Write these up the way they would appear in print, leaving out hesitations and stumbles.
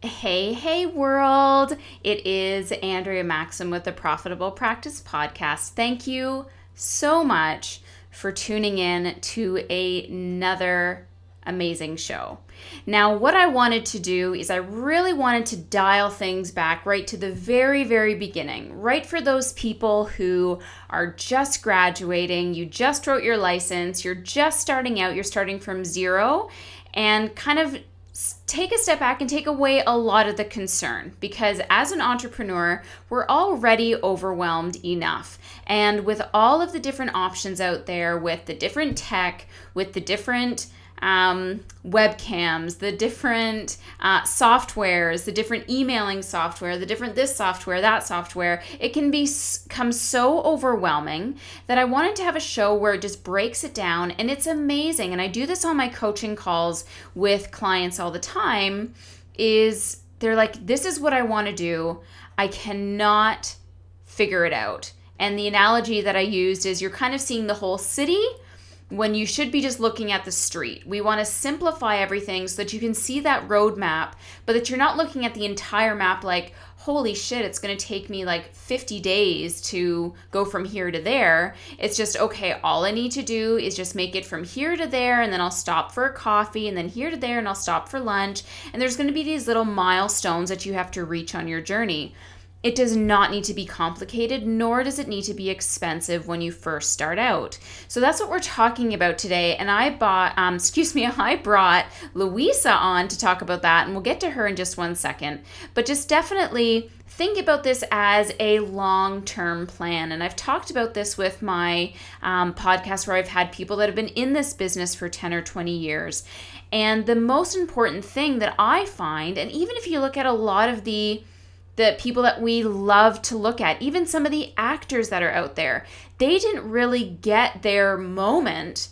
Hey world. It is Andrea Maxim with the Profitable Practice Podcast. Thank you so much for tuning in to another amazing show. Now, what I wanted to do is I really wanted to dial things back right to the very, very beginning, right for those people who are just graduating, you just wrote your license, you're just starting out, you're starting from zero, and kind of take a step back and take away a lot of the concern, because as an entrepreneur, we're already overwhelmed enough. And with all of the different options out there, with the different tech, with the different webcams, the different softwares, the different emailing software, the different this software, that software, it can become so overwhelming that I wanted to have a show where it just breaks it down, and it's amazing. And I do this on my coaching calls with clients all the time, is they're like, this is what I want to do. I cannot figure it out. And the analogy that I used is you're kind of seeing the whole city when you should be just looking at the street. We want to simplify everything so that you can see that roadmap, but that you're not looking at the entire map like, holy shit, it's going to take me like 50 days to go from here to there. It's just, okay, all I need to do is just make it from here to there, and then I'll stop for a coffee, and then here to there, and I'll stop for lunch. And there's going to be these little milestones that you have to reach on your journey. It does not need to be complicated, nor does it need to be expensive when you first start out. So that's what we're talking about today. And I brought Lusia on to talk about that, and we'll get to her in just one second. But just definitely think about this as a long-term plan. And I've talked about this with my podcast where I've had people that have been in this business for 10 or 20 years. And the most important thing that I find, and even if you look at a lot of the people that we love to look at, even some of the actors that are out there, they didn't really get their moment.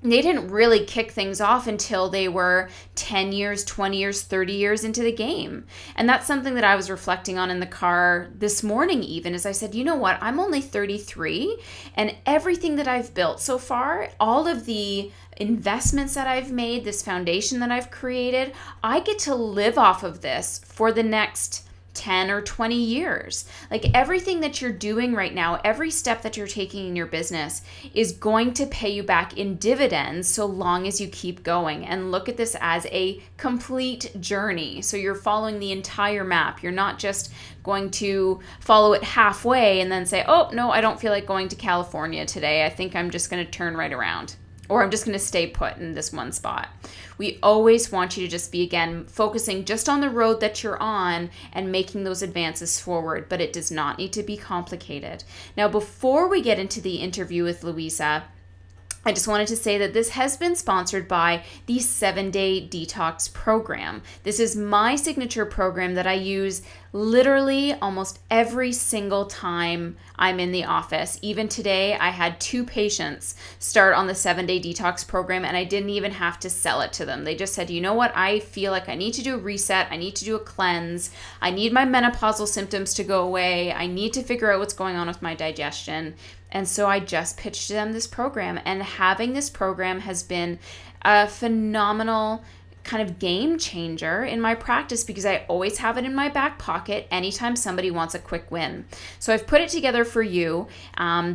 They didn't really kick things off until they were 10 years, 20 years, 30 years into the game. And that's something that I was reflecting on in the car this morning even, as I said, you know what, I'm only 33, and everything that I've built so far, all of the investments that I've made, this foundation that I've created, I get to live off of this for the next 10 or 20 years. Like everything that you're doing right now, every step that you're taking in your business is going to pay you back in dividends so long as you keep going. And look at this as a complete journey. So you're following the entire map. You're not just going to follow it halfway and then say, oh, no, I don't feel like going to California today. I think I'm just going to turn right around, or I'm just going to stay put in this one spot. We always want you to just be, again, focusing just on the road that you're on and making those advances forward, but it does not need to be complicated. Now, before we get into the interview with Lusia, I just wanted to say that this has been sponsored by the 7-Day Detox program. This is my signature program that I use literally almost every single time I'm in the office. Even today, I had 2 patients start on the 7-Day Detox program, and I didn't even have to sell it to them. They just said, you know what, I feel like I need to do a reset. I need to do a cleanse. I need my menopausal symptoms to go away. I need to figure out what's going on with my digestion. And so I just pitched them this program, and having this program has been a phenomenal kind of game changer in my practice, because I always have it in my back pocket anytime somebody wants a quick win. So I've put it together for you.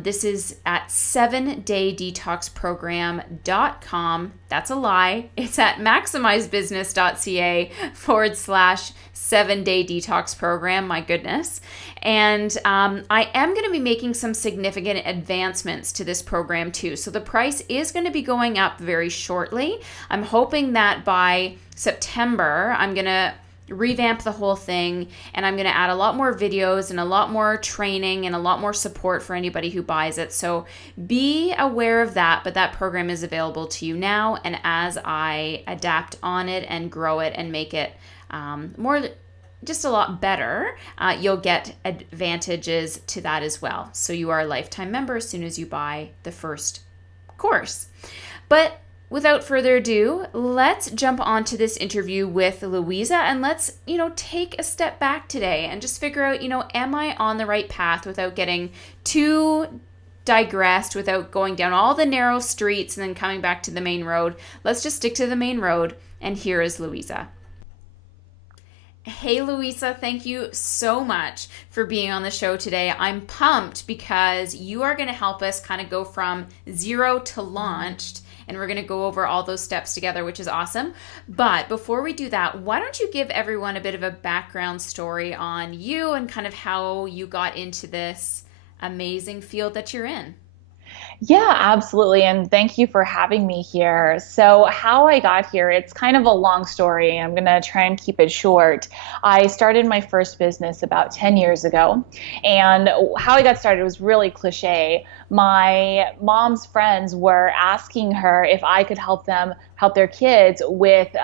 This is at 7daydetoxprogram.com. That's a lie. It's at maximizebusiness.ca/7-day detox program. My goodness. And I am going to be making some significant advancements to this program too. So the price is going to be going up very shortly. I'm hoping that by September, I'm going to revamp the whole thing, and I'm going to add a lot more videos and a lot more training and a lot more support for anybody who buys it. So be aware of that, but that program is available to you now. And as I adapt on it and grow it and make it more just a lot better, you'll get advantages to that as well. So you are a lifetime member as soon as you buy the first course. But without further ado, let's jump onto this interview with Lusia, and let's, take a step back today and just figure out, am I on the right path without getting too digressed, without going down all the narrow streets and then coming back to the main road. Let's just stick to the main road, and here is Lusia. Hey, Luisa, thank you so much for being on the show today. I'm pumped because you are going to help us kind of go from zero to launched, and we're going to go over all those steps together, which is awesome. But before we do that, why don't you give everyone a bit of a background story on you and kind of how you got into this amazing field that you're in? Yeah, absolutely. And thank you for having me here. So, how I got here, it's kind of a long story. I'm going to try and keep it short. I started my first business about 10 years ago. And how I got started was really cliche. My mom's friends were asking her if I could help them help their kids with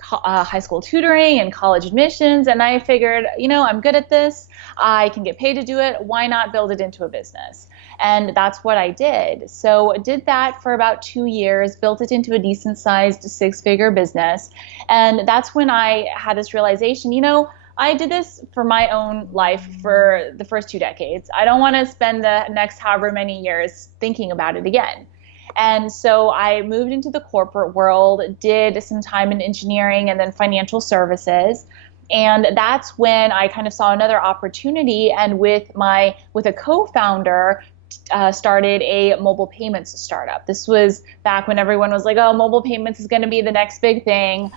high school tutoring and college admissions. And I figured, I'm good at this. I can get paid to do it. Why not build it into a business? And that's what I did. So I did that for about 2 years, built it into a decent sized six-figure business. And that's when I had this realization, I did this for my own life for the first 2 decades. I don't want to spend the next however many years thinking about it again. And so I moved into the corporate world, did some time in engineering and then financial services. And that's when I kind of saw another opportunity, and with a co-founder, started a mobile payments startup. This was back when everyone was like, oh, mobile payments is going to be the next big thing.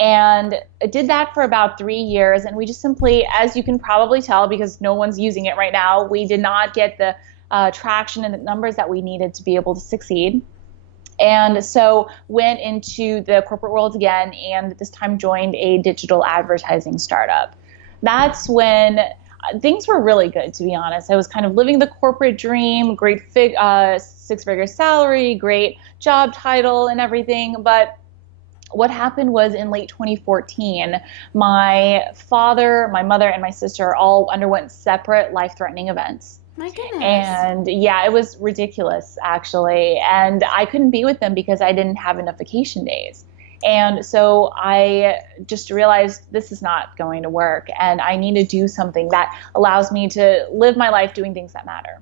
And I did that for about 3 years. And we just simply, as you can probably tell, because no one's using it right now, we did not get the traction and the numbers that we needed to be able to succeed. And so went into the corporate world again, and this time joined a digital advertising startup. That's when things were really good, to be honest. I was kind of living the corporate dream, great six-figure salary, great job title and everything. But what happened was in late 2014, my father, my mother, and my sister all underwent separate life-threatening events. My goodness. And yeah, it was ridiculous, actually. And I couldn't be with them because I didn't have enough vacation days. And so I just realized this is not going to work. And I need to do something that allows me to live my life doing things that matter.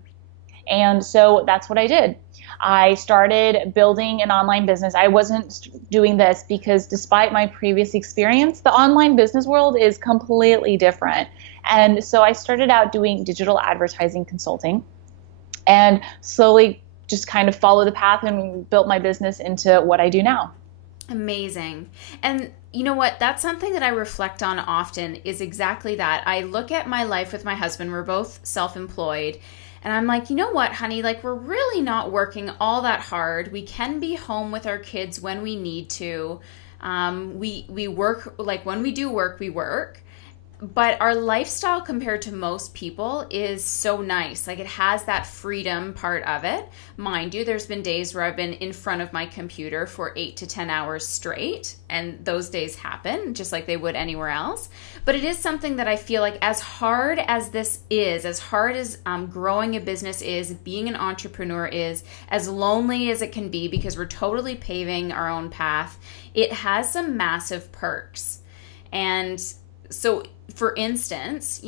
And so that's what I did. I started building an online business. I wasn't doing this because despite my previous experience, the online business world is completely different. And so I started out doing digital advertising consulting and slowly just kind of followed the path and built my business into what I do now. Amazing. And you know what? That's something that I reflect on often is exactly that. I look at my life with my husband. We're both self-employed. And I'm like, you know what, honey? Like, we're really not working all that hard. We can be home with our kids when we need to. We work, like when we do work, we work. But our lifestyle compared to most people is so nice. Like, it has that freedom part of it. Mind you, there's been days where I've been in front of my computer for 8 to 10 hours straight, and those days happen just like they would anywhere else. But it is something that I feel like, as hard as this is, as hard as growing a business is, being an entrepreneur is, as lonely as it can be because we're totally paving our own path, it has some massive perks. And so, for instance,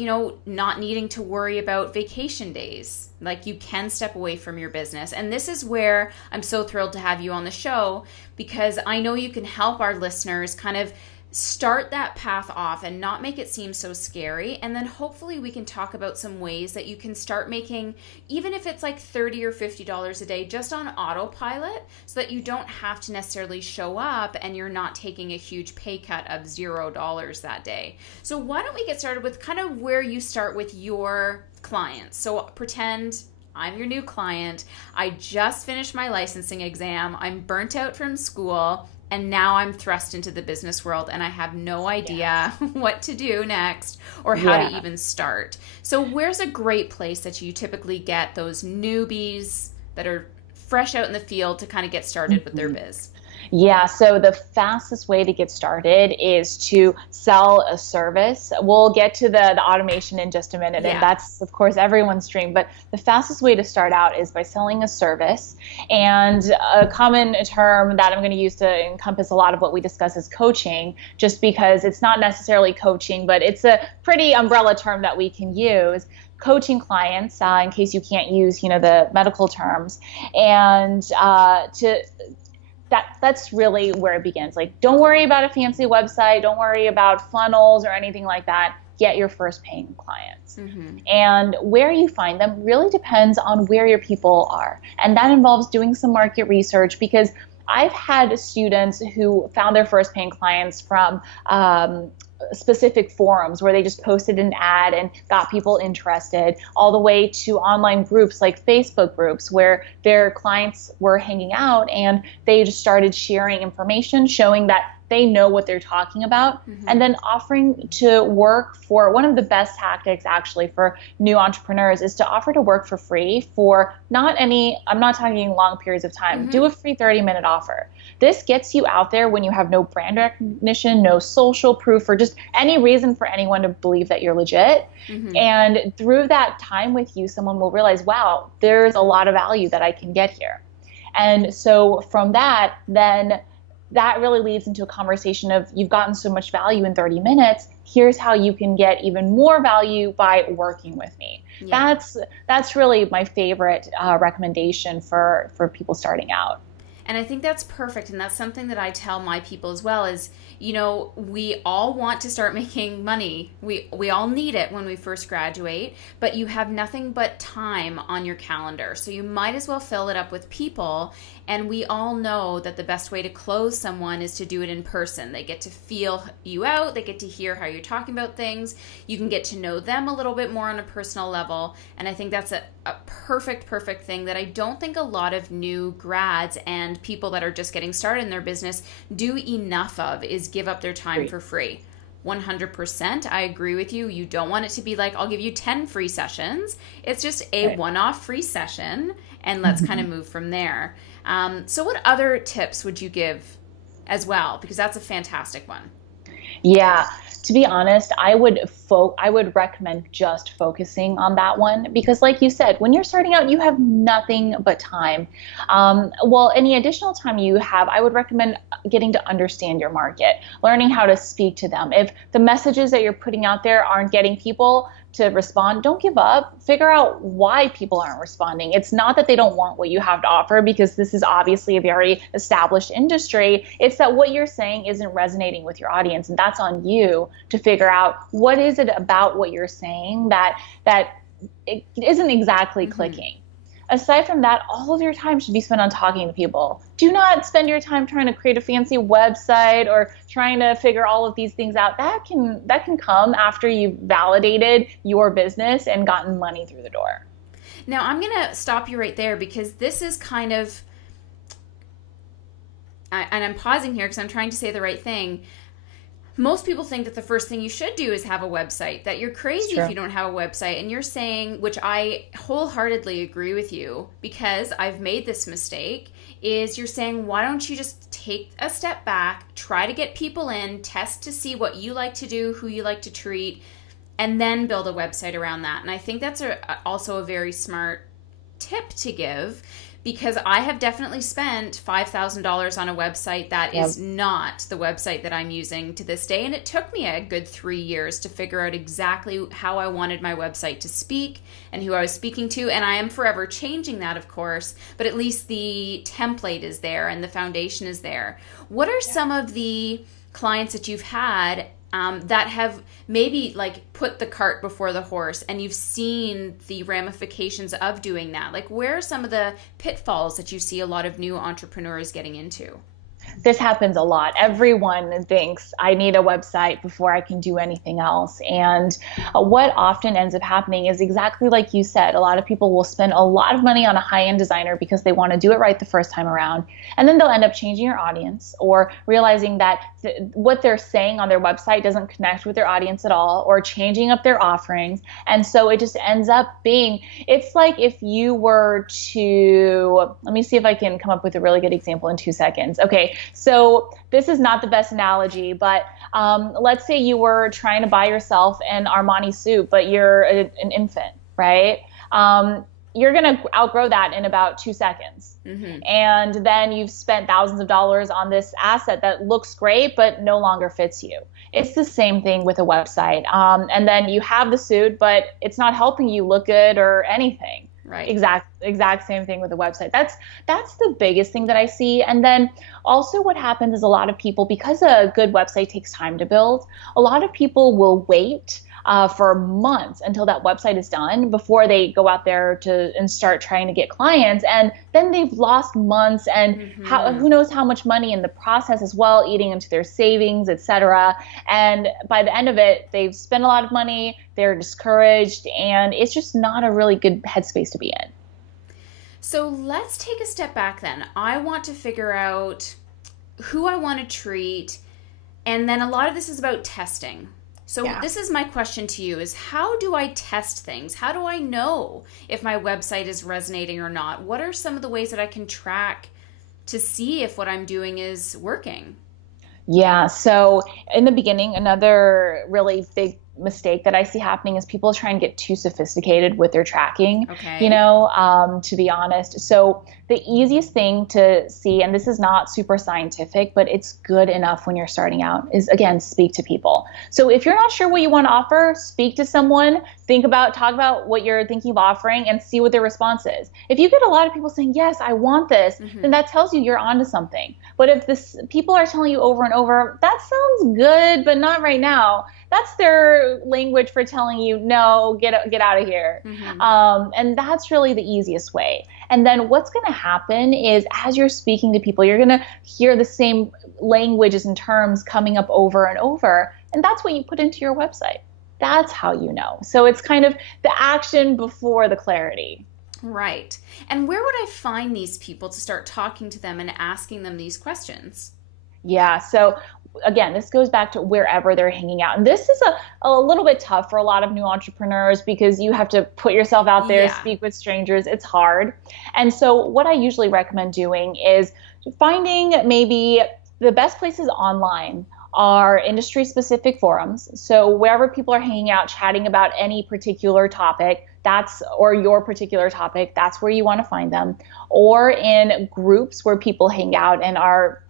not needing to worry about vacation days. Like, you can step away from your business. And this is where I'm so thrilled to have you on the show, because I know you can help our listeners kind of start that path off and not make it seem so scary. And then hopefully we can talk about some ways that you can start making, even if it's like $30 or $50 a day, just on autopilot, so that you don't have to necessarily show up and you're not taking a huge pay cut of $0 that day. So why don't we get started with kind of where you start with your clients? So pretend I'm your new client. I just finished my licensing exam. I'm burnt out from school. And now I'm thrust into the business world and I have no idea what to do next or how to even start. So where's a great place that you typically get those newbies that are fresh out in the field to kind of get started with their biz? Yeah, so the fastest way to get started is to sell a service. We'll get to the automation in just a minute, and that's, of course, everyone's dream. But the fastest way to start out is by selling a service. And a common term that I'm going to use to encompass a lot of what we discuss is coaching, just because it's not necessarily coaching, but it's a pretty umbrella term that we can use. Coaching clients, in case you can't use, the medical terms, and to that's really where it begins. Like, don't worry about a fancy website. Don't worry about funnels or anything like that. Get your first paying clients. Mm-hmm. And where you find them really depends on where your people are. And that involves doing some market research, because I've had students who found their first paying clients from specific forums where they just posted an ad and got people interested, all the way to online groups like Facebook groups where their clients were hanging out and they just started sharing information showing that they know what they're talking about, mm-hmm. and then offering to work for one of the best tactics actually for new entrepreneurs is to offer to work for free for I'm not talking long periods of time. Mm-hmm. Do a free 30-minute offer. This gets you out there when you have no brand recognition, no social proof, or just any reason for anyone to believe that you're legit. Mm-hmm. And through that time with you, someone will realize, wow, there's a lot of value that I can get here. And so from that, then that really leads into a conversation of, you've gotten so much value in 30 minutes. Here's how you can get even more value by working with me. Yeah. That's really my favorite recommendation for people starting out. And I think that's perfect. And that's something that I tell my people as well is, we all want to start making money. We all need it when we first graduate, but you have nothing but time on your calendar. So you might as well fill it up with people. And we all know that the best way to close someone is to do it in person. They get to feel you out. They get to hear how you're talking about things. You can get to know them a little bit more on a personal level. And I think that's a perfect thing that I don't think a lot of new grads and people that are just getting started in their business do enough of, is give up their time for free. 100%. I agree with you. You don't want it to be like, I'll give you 10 free sessions. It's just a one-off free session, and let's kind of move from there. So what other tips would you give as well? Because that's a fantastic one. Yeah, to be honest, I would recommend just focusing on that one, because like you said, when you're starting out, you have nothing but time. Any additional time you have, I would recommend getting to understand your market, learning how to speak to them. If the messages that you're putting out there aren't getting people to respond, don't give up. Figure out why people aren't responding. It's not that they don't want what you have to offer, because this is obviously a very established industry. It's that what you're saying isn't resonating with your audience, and that's on you to figure out what is it about what you're saying that it isn't exactly clicking. Aside from that, all of your time should be spent on talking to people. Do not spend your time trying to create a fancy website or trying to figure all of these things out. That can come after you've validated your business and gotten money through the door. Now, I'm going to stop you right there, because this is kind of, and I'm pausing here because I'm trying to say the right thing. Most people think that the first thing you should do is have a website, that you're crazy if you don't have a website. And you're saying, which I wholeheartedly agree with you, because I've made this mistake, is you're saying, why don't you just take a step back, try to get people in, test to see what you like to do, who you like to treat, and then build a website around that. And I think that's also a very smart tip to give, because I have definitely spent $5,000 on a website that is not the website that I'm using to this day. And it took me a good 3 years to figure out exactly how I wanted my website to speak and who I was speaking to. And I am forever changing that, of course, but at least the template is there and the foundation is there. What are some of the clients that you've had that have maybe like put the cart before the horse, and you've seen the ramifications of doing that? Like, where are some of the pitfalls that you see a lot of new entrepreneurs getting into? This happens a lot. Everyone thinks I need a website before I can do anything else. And what often ends up happening is exactly like you said. A lot of people will spend a lot of money on a high-end designer because they want to do it right the first time around. And then they'll end up changing your audience, or realizing that what they're saying on their website doesn't connect with their audience at all, or changing up their offerings. And so it just ends up being, it's like if you were to, let me see if I can come up with a really good example in 2 seconds. Okay. So this is not the best analogy, but let's say you were trying to buy yourself an Armani suit, but you're an infant, right? You're going to outgrow that in about 2 seconds. Mm-hmm. And then you've spent thousands of dollars on this asset that looks great, but no longer fits you. It's the same thing with a website. And then you have the suit, but it's not helping you look good or anything. Right. Exact same thing with the website. That's the biggest thing that I see. And then also what happens is a lot of people, because a good website takes time to build, a lot of people will wait for months until that website is done before they go out there and start trying to get clients. And then they've lost months and who knows how much money in the process as well, eating into their savings, etc. And by the end of it, they've spent a lot of money, they're discouraged, and it's just not a really good headspace to be in. So let's take a step back then. I want to figure out who I want to treat, and then a lot of this is about testing. So This is my question to you is, how do I test things? How do I know if my website is resonating or not? What are some of the ways that I can track to see if what I'm doing is working? Yeah. So in the beginning, another really big mistake that I see happening is people try and get too sophisticated with their tracking, to be honest. So the easiest thing to see, and this is not super scientific, but it's good enough when you're starting out, is again, speak to people. So if you're not sure what you want to offer, speak to someone, talk about what you're thinking of offering and see what their response is. If you get a lot of people saying, yes, I want this, then that tells you you're onto something. But if people are telling you over and over, that sounds good, but not right now, that's their language for telling you, no, get out of here. And that's really the easiest way. And then what's going to happen is, as you're speaking to people, you're going to hear the same languages and terms coming up over and over. And that's what you put into your website. That's how you know. So it's kind of the action before the clarity. Right. And where would I find these people to start talking to them and asking them these questions? Yeah. So again, this goes back to wherever they're hanging out. And this is a little bit tough for a lot of new entrepreneurs because you have to put yourself out there, speak with strangers. It's hard. And so what I usually recommend doing is finding maybe the best places online are industry-specific forums. So wherever people are hanging out, chatting about any particular topic, or your particular topic, that's where you want to find them. Or in groups where people hang out and are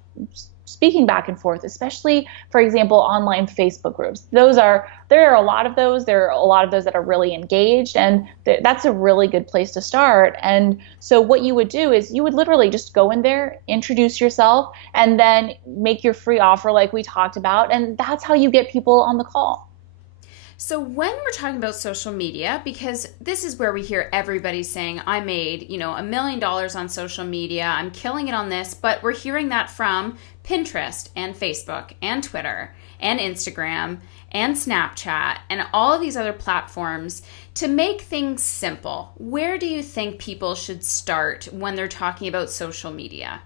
speaking back and forth, especially, for example, online Facebook groups. There are a lot of those. There are a lot of those that are really engaged, and that's a really good place to start. And so what you would do is you would literally just go in there, introduce yourself, and then make your free offer like we talked about. And that's how you get people on the call. So when we're talking about social media, because this is where we hear everybody saying, I made, $1 million on social media, I'm killing it on this, but we're hearing that from Pinterest and Facebook and Twitter and Instagram and Snapchat and all of these other platforms. To make things simple, where do you think people should start when they're talking about social media?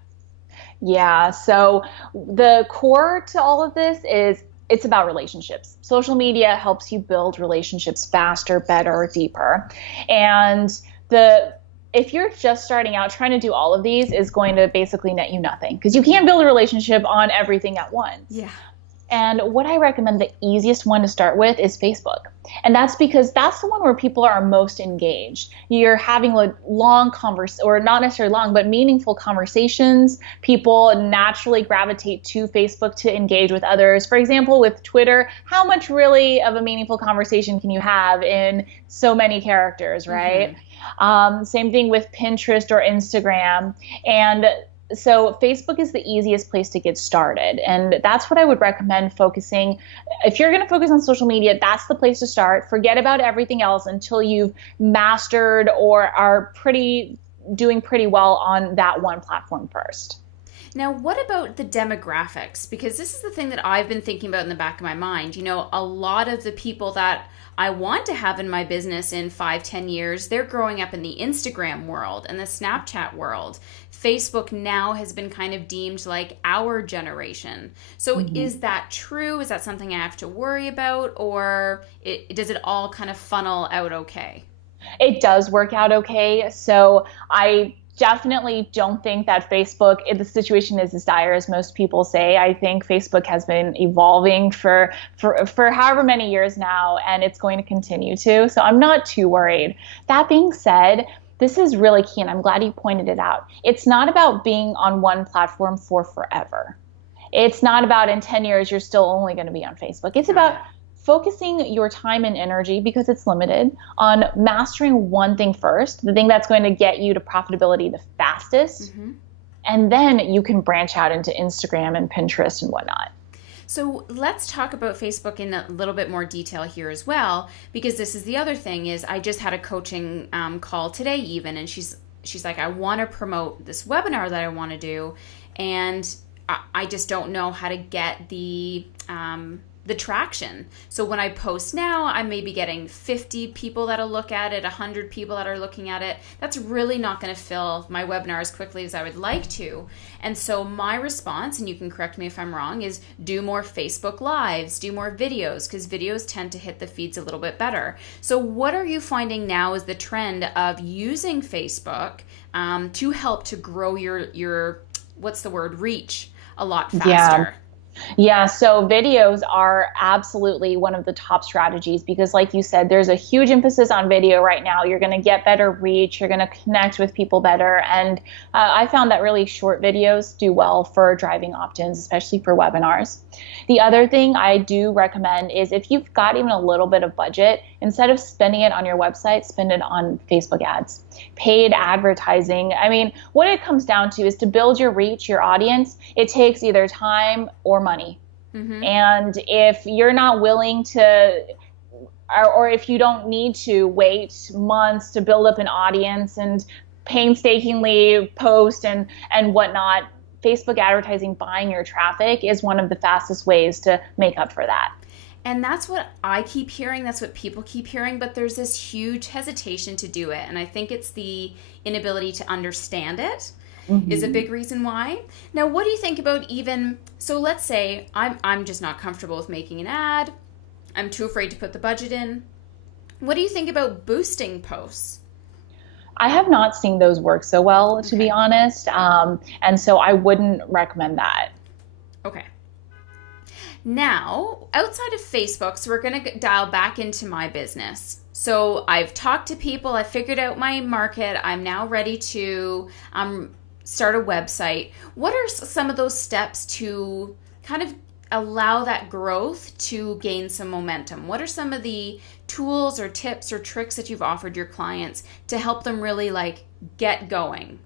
Yeah, so the core to all of this is it's about relationships. Social media helps you build relationships faster, better, deeper. And if you're just starting out, trying to do all of these is going to basically net you nothing because you can't build a relationship on everything at once. Yeah. And what I recommend, the easiest one to start with is Facebook. And that's because that's the one where people are most engaged. You're having a long or not necessarily long, but meaningful conversations. People naturally gravitate to Facebook to engage with others. For example, with Twitter, how much really of a meaningful conversation can you have in so many characters, right? Same thing with Pinterest or Instagram. And so Facebook is the easiest place to get started. And that's what I would recommend focusing. If you're going to focus on social media, that's the place to start. Forget about everything else until you've mastered or are doing pretty well on that one platform first. Now, what about the demographics? Because this is the thing that I've been thinking about in the back of my mind. A lot of the people that I want to have in my business in 5-10 years, they're growing up in the Instagram world and the Snapchat world. Facebook now has been kind of deemed like our generation. So is that true? Is that something I have to worry about? Or does it all kind of funnel out okay? It does work out okay. So I definitely don't think that Facebook, the situation is as dire as most people say. I think Facebook has been evolving for however many years now, and it's going to continue to. So I'm not too worried. That being said, this is really key, and I'm glad you pointed it out. It's not about being on one platform for forever. It's not about in 10 years you're still only going to be on Facebook. It's about focusing your time and energy, because it's limited, on mastering one thing first, the thing that's going to get you to profitability the fastest. Mm-hmm. And then you can branch out into Instagram and Pinterest and whatnot. So let's talk about Facebook in a little bit more detail here as well, because this is the other thing is I just had a coaching call today even, and she's like, I want to promote this webinar that I want to do, and I just don't know how to get the traction. So when I post now, I may be getting 50 people that'll look at it, 100 people that are looking at it. That's really not going to fill my webinar as quickly as I would like to. And so my response, and you can correct me if I'm wrong, is do more Facebook Lives, do more videos, because videos tend to hit the feeds a little bit better. So what are you finding now is the trend of using Facebook to help to grow your what's the word, reach a lot faster? Yeah, so videos are absolutely one of the top strategies because, like you said, there's a huge emphasis on video right now. You're going to get better reach. You're going to connect with people better. And I found that really short videos do well for driving opt-ins, especially for webinars. The other thing I do recommend is if you've got even a little bit of budget, instead of spending it on your website, spend it on Facebook ads. Paid advertising. I mean, what it comes down to is to build your reach, your audience, it takes either time or money. Mm-hmm. And if you're not willing to, or if you don't need to wait months to build up an audience and painstakingly post and whatnot, Facebook advertising, buying your traffic is one of the fastest ways to make up for that. And that's what I keep hearing. That's what people keep hearing. But there's this huge hesitation to do it. And I think it's the inability to understand it is a big reason why. Now, what do you think about even, so let's say I'm just not comfortable with making an ad. I'm too afraid to put the budget in. What do you think about boosting posts? I have not seen those work so well, to be honest. And so I wouldn't recommend that. Okay. Now, outside of Facebook, so we're going to dial back into my business. So I've talked to people, I figured out my market, I'm now ready to start a website. What are some of those steps to kind of allow that growth to gain some momentum? What are some of the tools or tips or tricks that you've offered your clients to help them really like get going?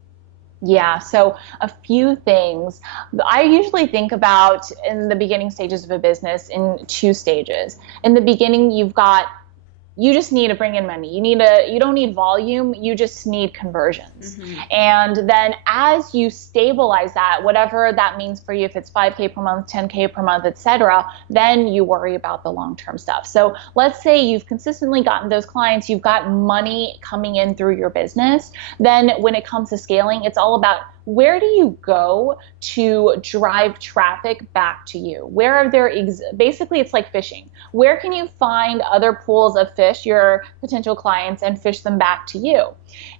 Yeah, so a few things. I usually think about in the beginning stages of a business in two stages. In the beginning, you just need to bring in money. You don't need volume, you just need conversions. Mm-hmm. And then as you stabilize that, whatever that means for you, if it's 5K per month, 10K per month, etc., then you worry about the long-term stuff. So let's say you've consistently gotten those clients, you've got money coming in through your business. Then when it comes to scaling, it's all about where do you go to drive traffic back to you? Where are there, basically it's like fishing. Where can you find other pools of fish, your potential clients, and fish them back to you?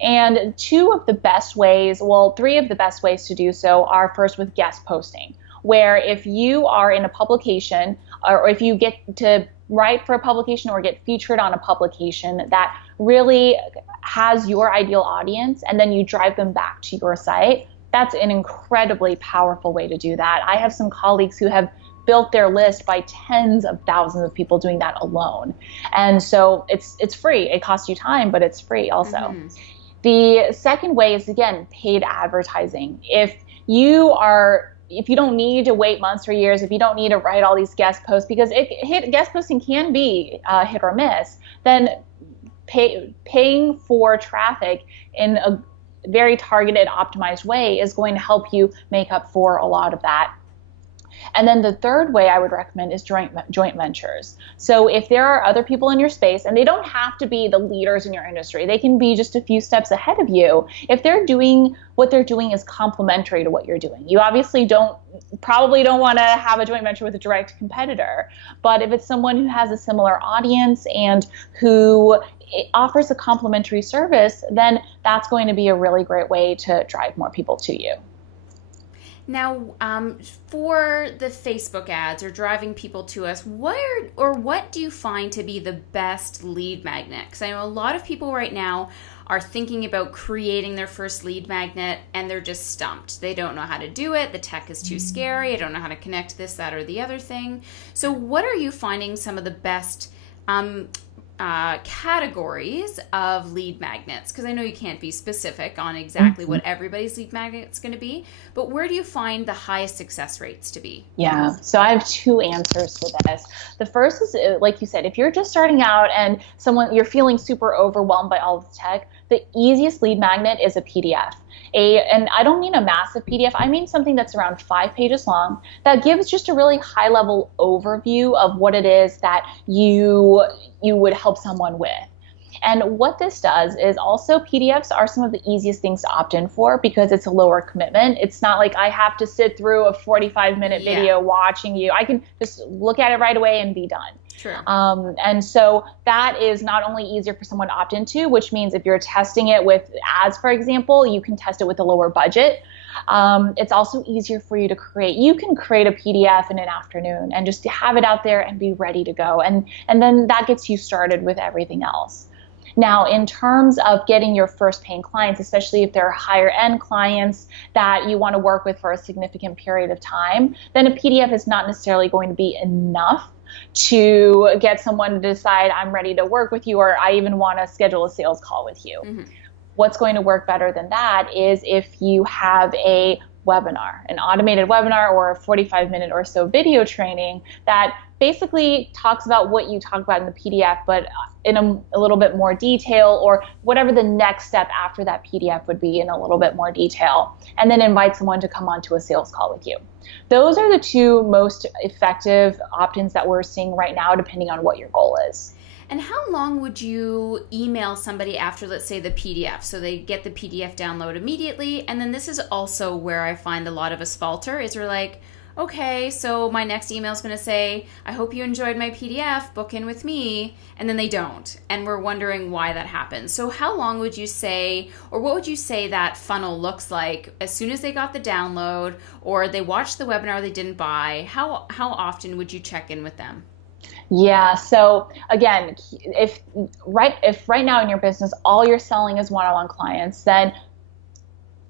And three of the best ways to do so are first with guest posting, where if you are in a publication or if you get to write for a publication or get featured on a publication that really has your ideal audience and then you drive them back to your site, that's an incredibly powerful way to do that. I have some colleagues who have built their list by tens of thousands of people doing that alone. And so it's free. It costs you time, but it's free also. Mm-hmm. The second way is, again, paid advertising. If you don't need to wait months or years, if you don't need to write all these guest posts, because guest posting can be hit or miss, then paying for traffic in a very targeted, optimized way is going to help you make up for a lot of that. And then the third way I would recommend is joint ventures. So if there are other people in your space, and they don't have to be the leaders in your industry, they can be just a few steps ahead of you. If what they're doing is complementary to what you're doing, you obviously probably don't want to have a joint venture with a direct competitor. But if it's someone who has a similar audience and who offers a complementary service, then that's going to be a really great way to drive more people to you. Now, for the Facebook ads or driving people to us, what do you find to be the best lead magnet? Because I know a lot of people right now are thinking about creating their first lead magnet and they're just stumped. They don't know how to do it. The tech is too scary. I don't know how to connect this, that, or the other thing. So what are you finding some of the best categories of lead magnets? Because I know you can't be specific on exactly what everybody's lead magnet's going to be, but where do you find the highest success rates to be? Yeah, so I have two answers to this. The first is, like you said, if you're just starting out and you're feeling super overwhelmed by all the tech, the easiest lead magnet is a PDF. And I don't mean a massive PDF, I mean something that's around 5 pages long that gives just a really high level overview of what it is that you would help someone with. And what this does is also PDFs are some of the easiest things to opt in for because it's a lower commitment. It's not like I have to sit through a 45-minute video watching you. I can just look at it right away and be done. True. And so that is not only easier for someone to opt into, which means if you're testing it with ads, for example, you can test it with a lower budget. It's also easier for you to create. You can create a PDF in an afternoon and just have it out there and be ready to go. And then that gets you started with everything else. Now, in terms of getting your first paying clients, especially if they're higher end clients that you want to work with for a significant period of time, then a PDF is not necessarily going to be enough to get someone to decide I'm ready to work with you, or I even want to schedule a sales call with you. Mm-hmm. What's going to work better than that is if you have a webinar, an automated webinar or a 45-minute or so video training that basically talks about what you talk about in the PDF, but in a little bit more detail, or whatever the next step after that PDF would be in a little bit more detail, and then invite someone to come onto a sales call with you. Those are the two most effective opt-ins that we're seeing right now, depending on what your goal is. And how long would you email somebody after, let's say, the PDF? So they get the PDF download immediately. And then this is also where I find a lot of us falter, is we're like, okay, so my next email is going to say, I hope you enjoyed my PDF, book in with me. And then they don't. And we're wondering why that happens. So how long would you say, or what would you say that funnel looks like as soon as they got the download or they watched the webinar they didn't buy? How often would you check in with them? Yeah. So again, if right now in your business, all you're selling is one-on-one clients, then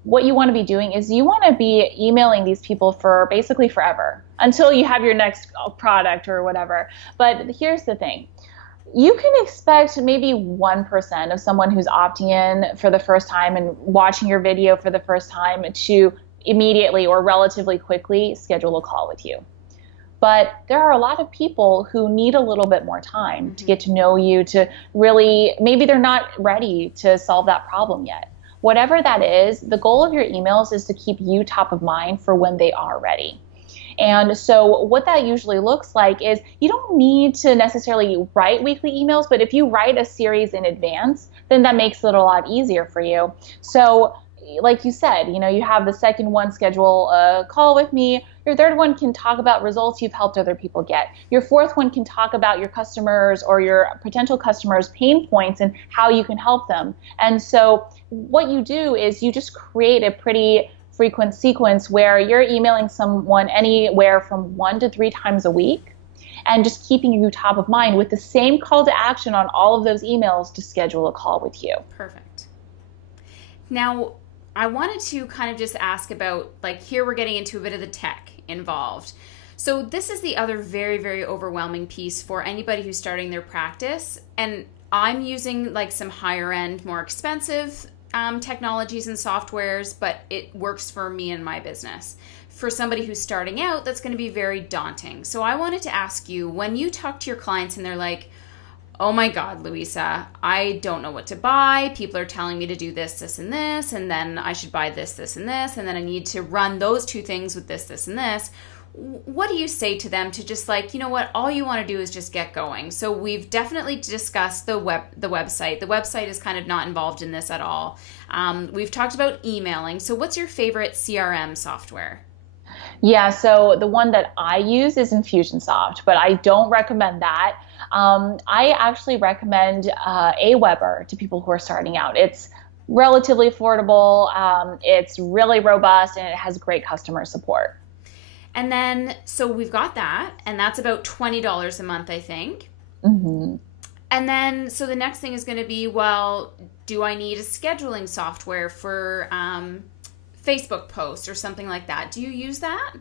what you want to be doing is you want to be emailing these people for basically forever until you have your next product or whatever. But here's the thing. You can expect maybe 1% of someone who's opting in for the first time and watching your video for the first time to immediately or relatively quickly schedule a call with you. But there are a lot of people who need a little bit more time to get to know you, to really, maybe they're not ready to solve that problem yet. Whatever that is, the goal of your emails is to keep you top of mind for when they are ready. And so what that usually looks like is you don't need to necessarily write weekly emails, but if you write a series in advance, then that makes it a lot easier for you. So like you said, you have the second one, schedule a call with me. Your third one can talk about results you've helped other people get. Your fourth one can talk about your customers or your potential customers' pain points and how you can help them. And so what you do is you just create a pretty frequent sequence where you're emailing someone anywhere from 1 to 3 times a week and just keeping you top of mind with the same call to action on all of those emails to schedule a call with you. Perfect. Now, I wanted to kind of just ask about, here we're getting into a bit of the tech involved. So this is the other very, very overwhelming piece for anybody who's starting their practice. And I'm using some higher end, more expensive technologies and softwares, but it works for me and my business. For somebody who's starting out, that's going to be very daunting. So I wanted to ask you, when you talk to your clients and they're like, oh my God, Luisa, I don't know what to buy. People are telling me to do this, this, and this, and then I should buy this, this, and this, and then I need to run those 2 things with this, this, and this. What do you say to them to just what, all you want to do is just get going? So we've definitely discussed the website. The website is kind of not involved in this at all. We've talked about emailing. So what's your favorite CRM software? Yeah, so the one that I use is Infusionsoft, but I don't recommend that. I actually recommend Aweber to people who are starting out. It's relatively affordable, it's really robust, and it has great customer support. And then, so we've got that, and that's about $20 a month, I think. Mm-hmm. And then, so the next thing is going to be, well, do I need a scheduling software for Facebook posts or something like that? Do you use that?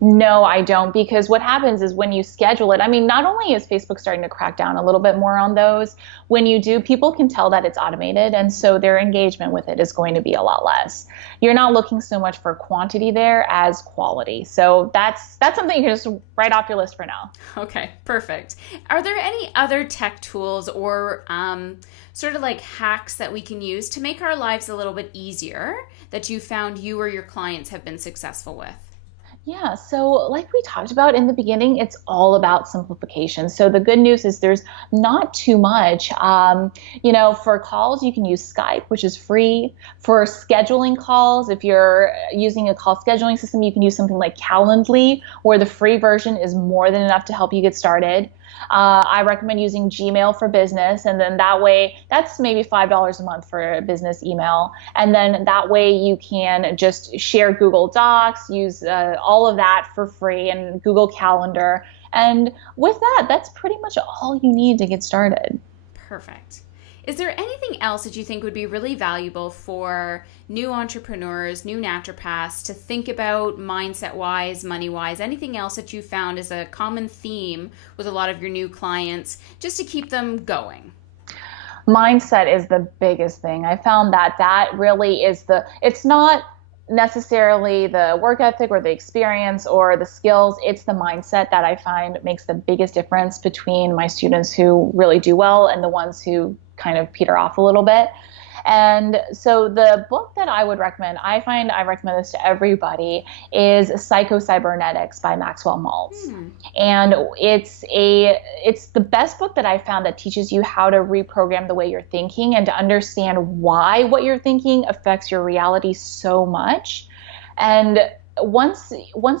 No, I don't, because what happens is when you schedule it, I mean, not only is Facebook starting to crack down a little bit more on those, when you do, people can tell that it's automated, and so their engagement with it is going to be a lot less. You're not looking so much for quantity there as quality. So that's something you can just write off your list for now. Okay, perfect. Are there any other tech tools or sort of like hacks that we can use to make our lives a little bit easier that you found you or your clients have been successful with? Yeah, so like we talked about in the beginning, it's all about simplification. So the good news is there's not too much. For calls, you can use Skype, which is free. For scheduling calls, if you're using a call scheduling system, you can use something like Calendly, where the free version is more than enough to help you get started. I recommend using Gmail for business, and then that way, that's maybe $5 a month for a business email. And then that way you can just share Google Docs, use all of that for free, and Google Calendar. And with that, that's pretty much all you need to get started. Perfect. Is there anything else that you think would be really valuable for new entrepreneurs, new naturopaths to think about mindset-wise, money-wise, anything else that you found is a common theme with a lot of your new clients just to keep them going? Mindset is the biggest thing. I found that really is it's not necessarily the work ethic or the experience or the skills. It's the mindset that I find makes the biggest difference between my students who really do well and the ones who kind of peter off a little bit. And so the book that I would recommend, I recommend this to everybody, is Cybernetics by Maxwell Maltz. And it's the best book that I found that teaches you how to reprogram the way you're thinking and to understand why what you're thinking affects your reality so much. And once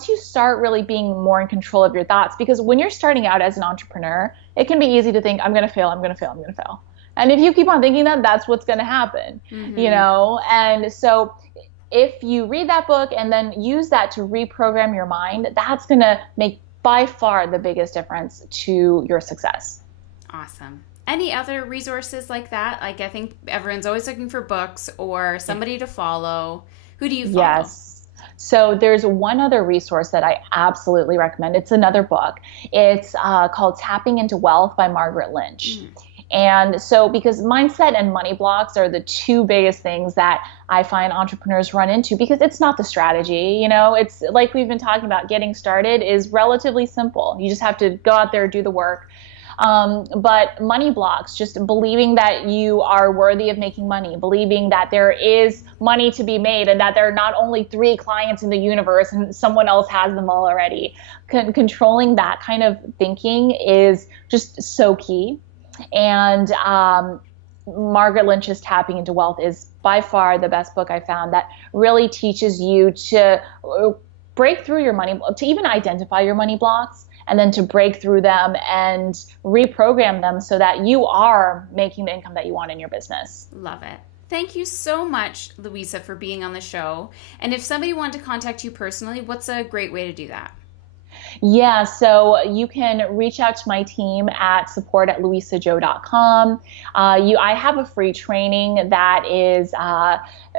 you start really being more in control of your thoughts, because when you're starting out as an entrepreneur, it can be easy to think, I'm going to fail, I'm going to fail, I'm going to fail. And if you keep on thinking that, that's what's going to happen, And so if you read that book and then use that to reprogram your mind, that's going to make by far the biggest difference to your success. Awesome. Any other resources like that? Like, I think everyone's always looking for books or somebody to follow. Who do you follow? Yes. So there's one other resource that I absolutely recommend. It's another book. It's called Tapping into Wealth by Margaret Lynch. And so because mindset and money blocks are the two biggest things that I find entrepreneurs run into, because it's not the strategy, it's like we've been talking about, getting started is relatively simple. You just have to go out there, do the work. But money blocks, just believing that you are worthy of making money, believing that there is money to be made and that there are not only 3 clients in the universe and someone else has them all already. Controlling that kind of thinking is just so key. And Margaret Lynch's Tapping into Wealth is by far the best book I found that really teaches you to break through your money, to even identify your money blocks, and then to break through them and reprogram them so that you are making the income that you want in your business. Love it. Thank you so much, Luisa, for being on the show. And if somebody wanted to contact you personally, what's a great way to do that? Yeah, so you can reach out to my team at support@luisiazhou.com. I have a free training that is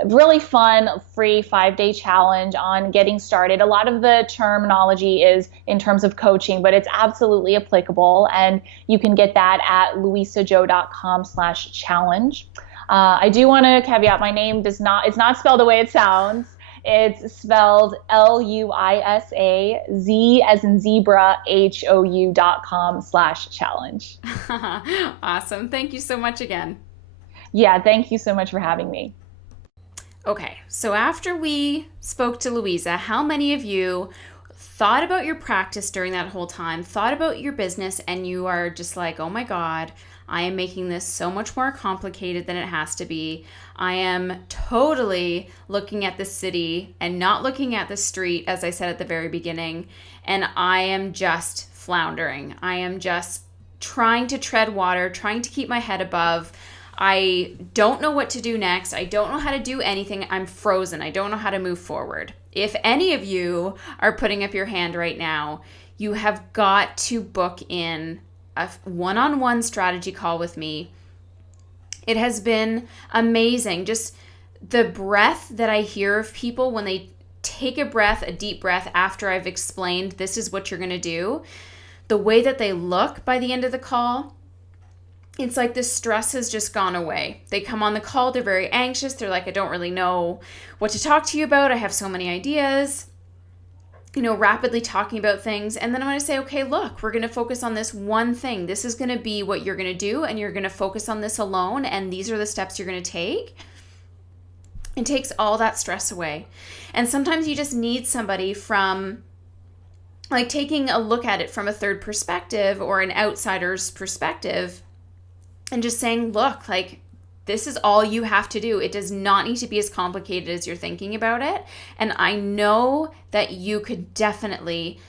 really fun, free 5-day challenge on getting started. A lot of the terminology is in terms of coaching, but it's absolutely applicable. And you can get that at luisiazhou.com/challenge. I do want to caveat, my name it's not spelled the way it sounds. It's spelled LUISAZ as in zebra, HOU.com/challenge. Awesome. Thank you so much again. Yeah, thank you so much for having me. Okay, so after we spoke to Luisa, how many of you thought about your practice during that whole time, thought about your business, and you are just like, oh my God, I am making this so much more complicated than it has to be. I am totally looking at the city and not looking at the street, as I said at the very beginning, and I am just floundering. I am just trying to tread water, trying to keep my head above. I don't know what to do next. I don't know how to do anything. I'm frozen. I don't know how to move forward. If any of you are putting up your hand right now, you have got to book in a one-on-one strategy call with me. It has been amazing. Just the breath that I hear of people when they take a deep breath after I've explained this is what you're going to do, the way that they look by the end of the call, it's like the stress has just gone away. They come on the call, they're very anxious. They're like, I don't really know what to talk to you about. I have so many ideas, rapidly talking about things. And then I'm going to say, okay, look, we're going to focus on this one thing. This is going to be what you're going to do, and you're going to focus on this alone. And these are the steps you're going to take. It takes all that stress away. And sometimes you just need somebody from like taking a look at it from a third perspective or an outsider's perspective and just saying, look, like, this is all you have to do. It does not need to be as complicated as you're thinking about it. And I know that you could definitely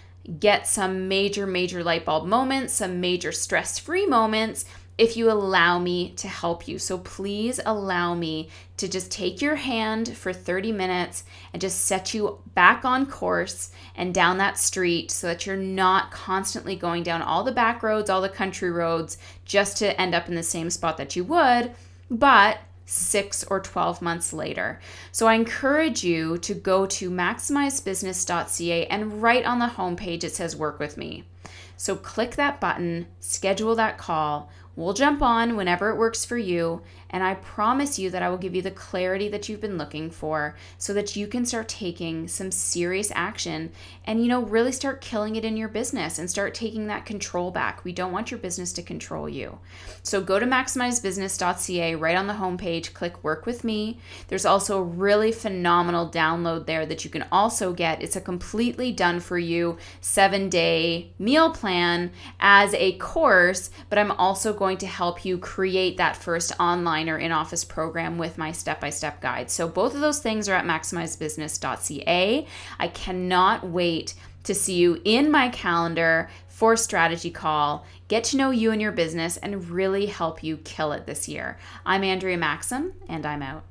get some major, major light bulb moments, some major stress-free moments if you allow me to help you. So please allow me to just take your hand for 30 minutes and just set you back on course and down that street so that you're not constantly going down all the back roads, all the country roads, just to end up in the same spot that you would, but 6 or 12 months later. So I encourage you to go to maximizebusiness.ca, and right on the homepage it says work with me. So click that button, schedule that call. We'll jump on whenever it works for you, and I promise you that I will give you the clarity that you've been looking for so that you can start taking some serious action and, really start killing it in your business and start taking that control back. We don't want your business to control you. So go to maximizebusiness.ca, right on the homepage, click work with me. There's also a really phenomenal download there that you can also get. It's a completely done for you 7-day meal plan as a course, but I'm also going to help you create that first online or in-office program with my step-by-step guide. So both of those things are at maximizebusiness.ca. I cannot wait to see you in my calendar for strategy call, get to know you and your business, and really help you kill it this year. I'm Andrea Maxim, and I'm out.